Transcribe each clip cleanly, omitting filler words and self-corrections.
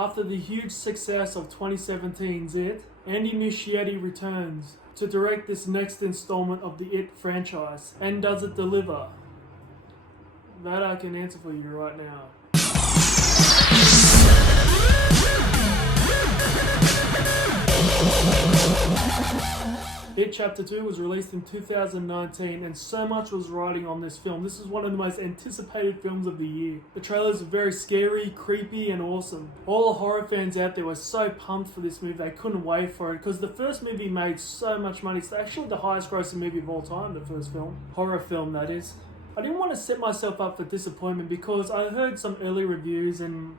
After the huge success of 2017's It, Andy Muschietti returns to direct this next installment of the It franchise. And does it deliver? That I can answer for you right now. It Chapter 2 was released in 2019 and so much was riding on this film. This is one of the most anticipated films of the year. The trailers are very scary, creepy and awesome. All the horror fans out there were so pumped for this movie, they couldn't wait for it because the first movie made so much money. It's actually the highest grossing movie of all time, the first film. Horror film, that is. I didn't want to set myself up for disappointment because I heard some early reviews and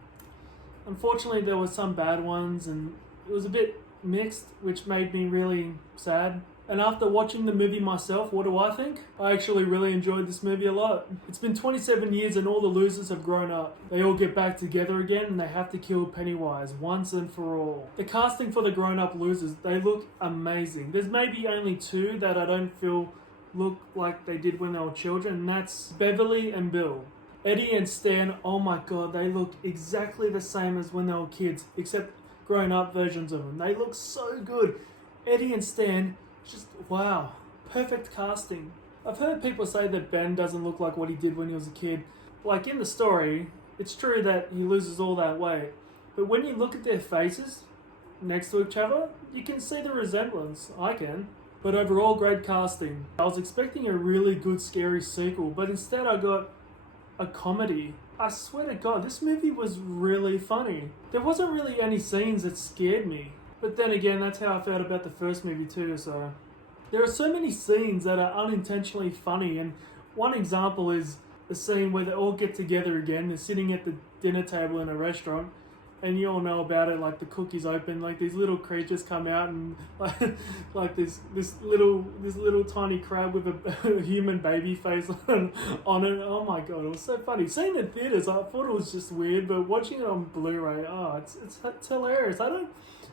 unfortunately there were some bad ones and it was a bit mixed, which made me really sad. And after watching the movie myself, what do I think? I actually really enjoyed this movie a lot. It's been 27 years and all the losers have grown up. They all get back together again and they have to kill Pennywise once and for all. The casting for the grown-up losers, they look amazing. There's maybe only two that I don't feel look like they did when they were children, and that's Beverly and Bill. Eddie and Stan, oh my god, they look exactly the same as when they were kids, except grown-up versions of them. They look so good. Eddie and Stan, just wow, perfect casting. I've heard people say that Ben doesn't look like what he did when he was a kid. Like in the story, it's true that he loses all that weight, but when you look at their faces next to each other, you can see the resemblance. I can. But overall, great casting. I was expecting a really good scary sequel, but instead I got a comedy. I swear to God, this movie was really funny. There wasn't really any scenes that scared me. But then again, that's how I felt about the first movie too, so... There are so many scenes that are unintentionally funny, and one example is the scene where they all get together again. They're sitting at the dinner table in a restaurant, and you all know about it, like the cookies open, like these little creatures come out and like this little tiny crab with a human baby face on it. Oh my god, it was so funny. Seeing it in theaters, I thought it was just weird, but watching it on Blu-ray, it's hilarious.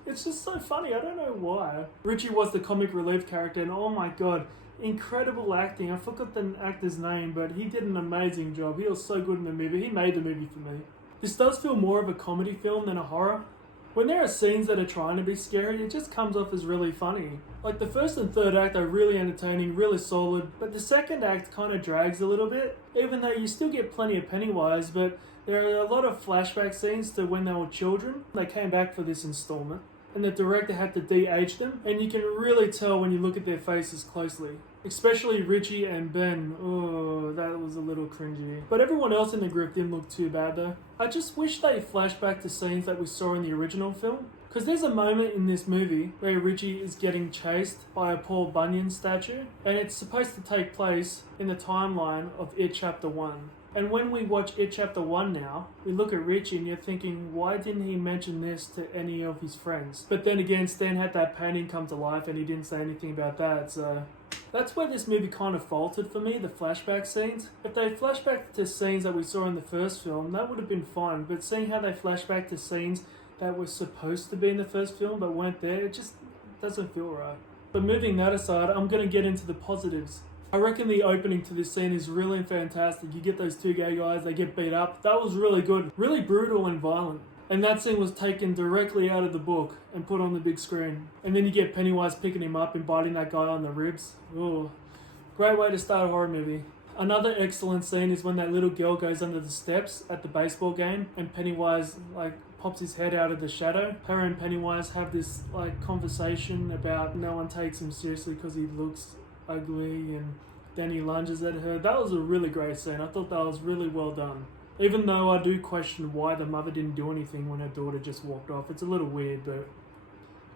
It's just so funny. I don't know why. Richie was the comic relief character, and oh my god, incredible acting. I forgot the actor's name, but he did an amazing job. He was so good in the movie. He made the movie for me. This does feel more of a comedy film than a horror. When there are scenes that are trying to be scary, it just comes off as really funny. Like the first and third act are really entertaining, really solid, but the second act kind of drags a little bit, even though you still get plenty of Pennywise, but there are a lot of flashback scenes to when they were children. They came back for this installment, and the director had to de-age them, and you can really tell when you look at their faces closely. Especially Richie and Ben. Oh, that was a little cringy. But everyone else in the group didn't look too bad though. I just wish they flashed back to scenes that we saw in the original film. Because there's a moment in this movie where Richie is getting chased by a Paul Bunyan statue, and it's supposed to take place in the timeline of It Chapter 1. And when we watch It Chapter 1 now, we look at Richie and you're thinking, why didn't he mention this to any of his friends? But then again, Stan had that painting come to life and he didn't say anything about that, so... That's where this movie kind of faltered for me, the flashback scenes. If they flashed back to scenes that we saw in the first film, that would have been fine, but seeing how they flash back to scenes that were supposed to be in the first film but weren't there, it just doesn't feel right. But moving that aside, I'm going to get into the positives. I reckon the opening to this scene is really fantastic. You get those two gay guys, they get beat up. That was really good. Really brutal and violent. And that scene was taken directly out of the book and put on the big screen. And then you get Pennywise picking him up and biting that guy on the ribs. Ooh. Great way to start a horror movie. Another excellent scene is when that little girl goes under the steps at the baseball game and Pennywise pops his head out of the shadow. Her and Pennywise have this conversation about no one takes him seriously because he looks ugly, and then he lunges at her. That was a really great scene. I thought that was really well done. Even though I do question why the mother didn't do anything when her daughter just walked off. It's a little weird, but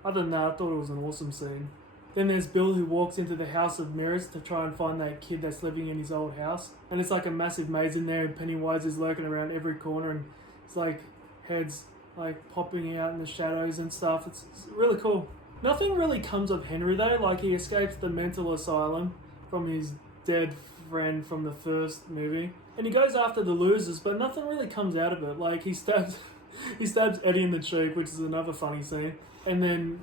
other than that, I thought it was an awesome scene. Then there's Bill who walks into the House of Mirrors to try and find that kid that's living in his old house. And it's like a massive maze in there and Pennywise is lurking around every corner and it's like heads popping out in the shadows and stuff. It's really cool. Nothing really comes of Henry though. Like he escapes the mental asylum from his dead friend from the first movie. And he goes after the losers, but nothing really comes out of it. Like he stabs Eddie in the cheek, which is another funny scene. And then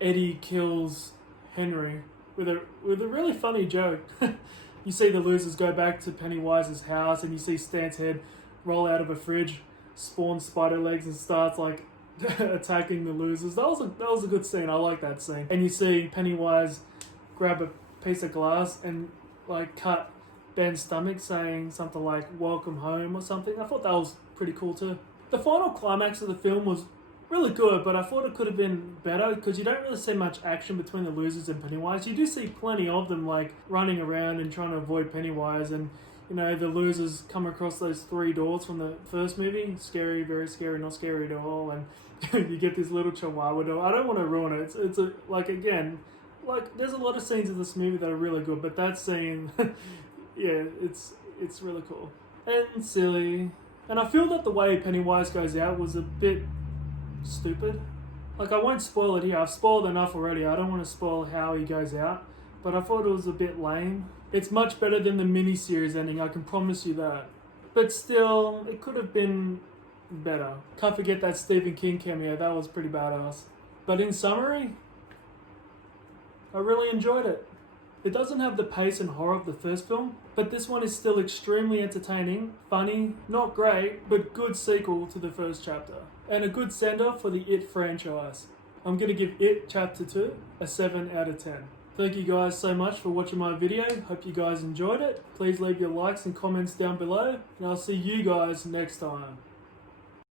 Eddie kills Henry with a really funny joke. You see the losers go back to Pennywise's house and you see Stan's head roll out of a fridge. spawns spider legs and starts like attacking the losers. That was a good scene. I like that scene. And you see Pennywise grab a piece of glass and like cut Ben's stomach, saying something like "Welcome home" or something. I thought that was pretty cool too. The final climax of the film was really good, but I thought it could have been better because you don't really see much action between the losers and Pennywise. You do see plenty of them like running around and trying to avoid Pennywise, and you know the losers come across those 3 doors from the first movie. Scary, very scary, not scary at all, and you get this little chihuahua door. I don't want to ruin it. It's a, like again, like there's a lot of scenes in this movie that are really good, but that scene, yeah, it's really cool and silly. And I feel that the way Pennywise goes out was a bit stupid. Like I won't spoil it here. I've spoiled enough already. I don't want to spoil how he goes out, but I thought it was a bit lame. It's much better than the mini-series ending, I can promise you that. But still, it could have been better. Can't forget that Stephen King cameo. That was pretty badass. But in summary, I really enjoyed it. It doesn't have the pace and horror of the first film, but this one is still extremely entertaining, funny, not great, but good sequel to the first chapter. And a good sender for the It franchise. I'm going to give It Chapter 2 a 7 out of 10. Thank you guys so much for watching my video. Hope you guys enjoyed it. Please leave your likes and comments down below, and I'll see you guys next time.